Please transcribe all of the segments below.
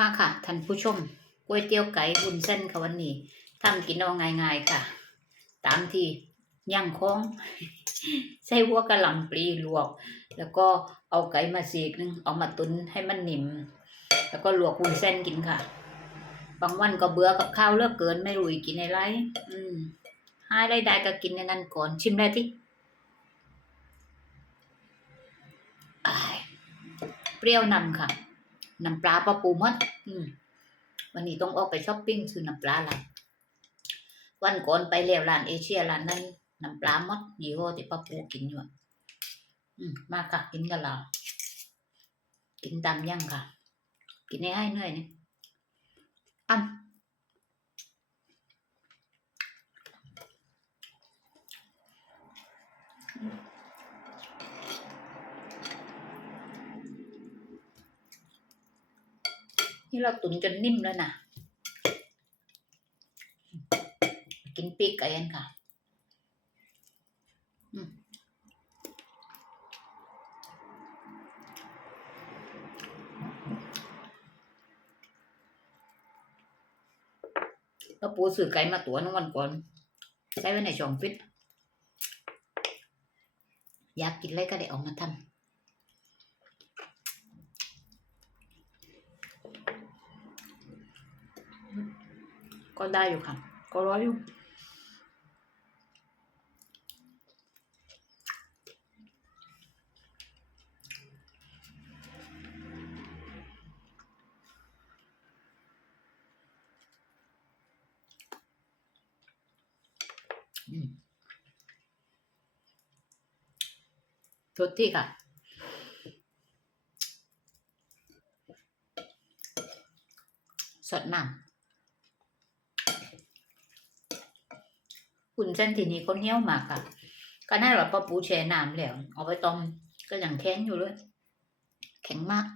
มาค่ะท่านผู้ชมก๋วยเตี๋ยวไก่บุญเส้นค่ะวันนี้ทำกินเอาง่ายๆค่ะ ตามที่ย่างของ ใส่หัวกระหล่ำปลีลวก แล้วก็เอาไก่มาสีกนึงเอามาตุนให้มันนิ่มแล้วก็ลวกวุ้นเส้นกินค่ะ บางวันก็เบื่อกับข้าวเลือกเกินไม่รู้กินอะไร อืมหาได้ได้ก็กินในนั้นก่อนชิมได้ที่เปรี้ยวนำค่ะ น้ำปลาปลาปูมดอืมวันนี้ต้องออกไปช้อปปิ้งซื้อน้ำปลาละไรวันก่อนไปเลี้ยวร้านเอเชียร้านนั้นน้ำปลามดยี่ห้อที่ป้าปูกินอยู่อะอืมมาค่ะกินกันเรากินตามย่างค่ะ กินให้ให้เหนื่อยนี่อ้ำ นี่เราตุ๋นจนนิ่มแล้วนะกินปีกไก่กันค่ะก็ปูสื่อไก่มาตัวนึงวันก่อนใช้ไว้ในช่องฟิตอยากกินอะไรก็ได้ออกมาทำ ก็ได้อยู่ค่ะ ก็ร้อยอยู่อืมทุกที่ค่ะ สดน้ำ ขุ่นเส้นทีนี้ก็เหนียวมากค่ะก็น่าหลับปลาปูแช่น้ำแล้วเอาไปต้มก็ยังแข็งอยู่เลย แข็งมาก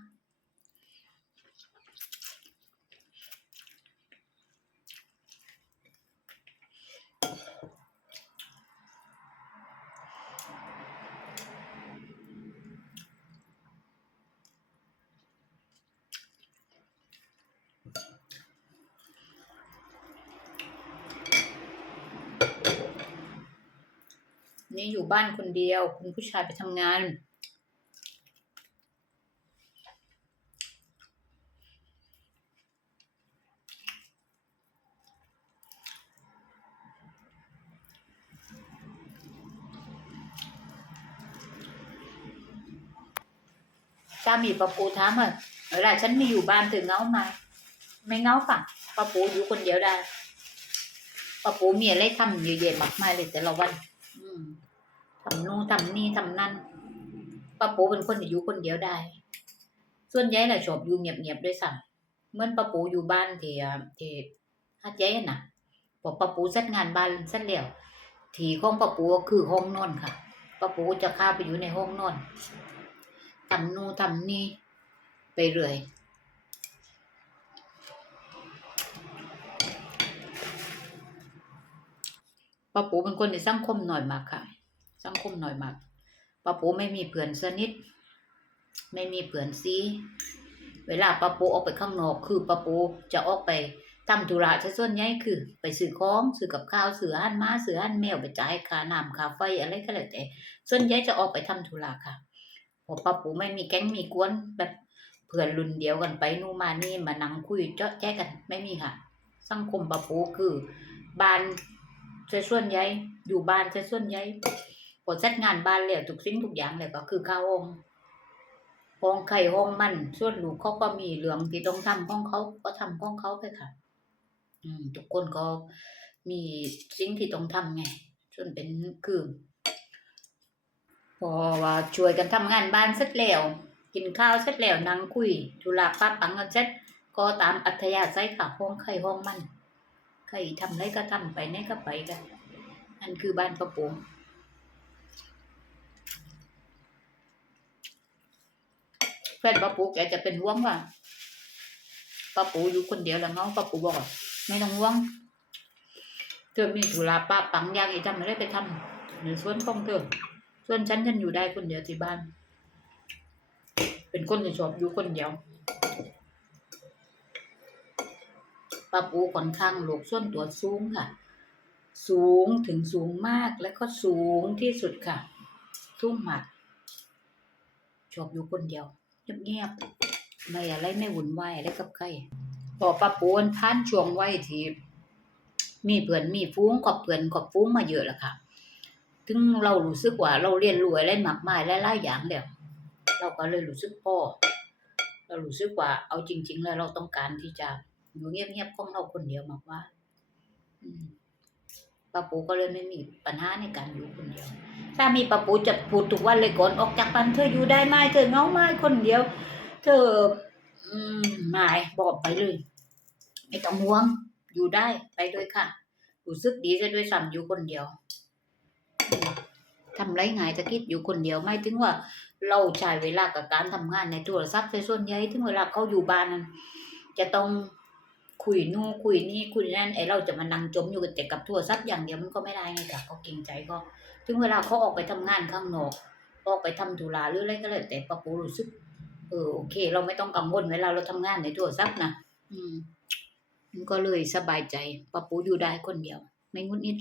นี่อยู่บ้านคนเดียว คุณผู้ชายไปทำงานสามีปะปูถามว่าเวลาฉันไม่อยู่บ้านถึงเงาไหมไม่เงาค่ะปะปูอยู่คนเดียวได้ปะปูมีอะไรทำเยอะแยะมากมายเลยแต่ละวัน ทำนู่นทำนี่ทำนั่นป้าปูเป็นคนที่อยู่คนเดียวได้ ส่วนใหญ่น่ะชอบอยู่เงียบๆด้วยซ้ำเหมื่อนป้าปูอยู่บ้านทีที่ฮัดใจน่ะพอป้าปูเสร็จงานบ้านเสร็จแล้วทีของป้าปูก็คือห้องนอนค่ะป้าปูจะเข้าไปอยู่ในห้องนอนทำนู่นทำนี่ไปเรื่อย ป้าปูเป็นคนที่สังคมหน่อยมากค่ะ สังคมหน่อยมากป้าปูไม่มีเพื่อนสนิท ไม่มีเพื่อนซีเวลาป้าปูออกไปข้างนอก คือป้าปูจะออกไปทำธุระซะส่วนใหญ่คือ ไปซื้อของซื้อกับข้าวซื้ออาหารม้าซื้ออาหารแมวไปจ่ายค่าน้ำค่าไฟอะไรก็แล้วแต่ส่วนใหญ่จะออกไปทำธุระค่ะพอป้าปูไม่มีแก๊งมีกวนแบบเพื่อนรุ่นเดียวกันไปนู่นมานี่มานั่งคุยเจาะแจ๊กกันไม่มีค่ะ สังคมป้าปูคือบ้าน ซะส่วนใหญ่อยู่บ้านซะส่วนใหญ่พอเสร็จงานบ้านแล้วทุกสิ่งทุกอย่างเลยก็คือข้าห้องห้องไข่ห้องมันส่วนลูกเขาก็มีเรื่องที่ต้องทำห้องเขาก็ทำห้องเขาไปค่ะ อืม ทุกคนก็มีสิ่งที่ต้องทำไงส่วนเป็นคือพอว่าช่วยกันทำงานบ้านเสร็จแล้วกินข้าวเสร็จแล้วนั่งคุยธุระป้าปังกันเสร็จก็ตามอัธยาศัยค่ะห้องไข่ห้องมัน ใครทำอะไรก็ทำไปไหนก็ไปกันนั่นคือบ้านประปูแฟนป้าปูแกจะเป็นห่วงว่าป้าปูอยู่คนเดียวแล้วเงาป้าปูบอกไม่ต้องห่วงเธอมีธุระป้าปังยากอีทำอะไรไปทำในส่วนของเธอส่วนฉันฉันอยู่ได้คนเดียวที่บ้าน เป็นคนที่ชอบอยู่คนเดียว ป้าปูค่อนข้างโลกส่วนตัวสูงค่ะ สูงถึงสูงมากแล้วก็สูงที่สุดค่ะ ทุ่มหมัดชอบอยู่คนเดียวเงียบๆไม่อะไรไม่วุ่นวายอะไรกับใครพอป้าปูมันผ่านช่วงวัยที่มีเพื่อนมีฟุ้งกับเพื่อนกับฟุ้งมาเยอะแล้วค่ะ ถึงเรารู้สึกว่าเราเรียนรู้อะไรมากมายหลายๆอย่างแล้วเราก็เลยรู้สึกพอเรารู้สึกว่าเอาจริง ๆ แล้วเราต้องการที่จะ อยู่เงียบๆของเราคนเดียวมากว่าป้าปูก็เลยไม่มีปัญหาในการอยู่คนเดียวถ้ามีป้าปูจะพูดทุกวันเลยก่อนออกจากบ้านเธออยู่ได้ไหมเธอเงาไหมคนเดียว เธอ อืมไม่บอกไปเลย ไม่ต้องห่วง อยู่ได้ไปเลยค่ะรู้สึกดีซะด้วยซ้ำอยู่คนเดียวทำไรไงจะคิดอยู่คนเดียวไม่ถึงว่า เราใช้เวลากับการทำงานในโทรศัพท์ซะส่วนใหญ่ถึงเวลาเขาอยู่บ้านนั้นจะต้อง คุยนู่นคุยนี่คุยนั่นไอเราจะมานั่งจมอยู่กับแต่กับทรศัพท์อย่างเดียวมันก็ไม่ได้ไงค่ะเขาเกรงใจก็ ถึงเวลาเขาออกไปทำงานข้างนอก ออกไปทำธุระหรืออะไรก็แล้วแต่ป้าปูรู้สึกเออโอเค เราไม่ต้องกังวลเวลาเราทำงานในทรศัพท์นะอืมมันก็เลยสบายใจป้าปูอยู่ได้คนเดียว ไม่งุนงิด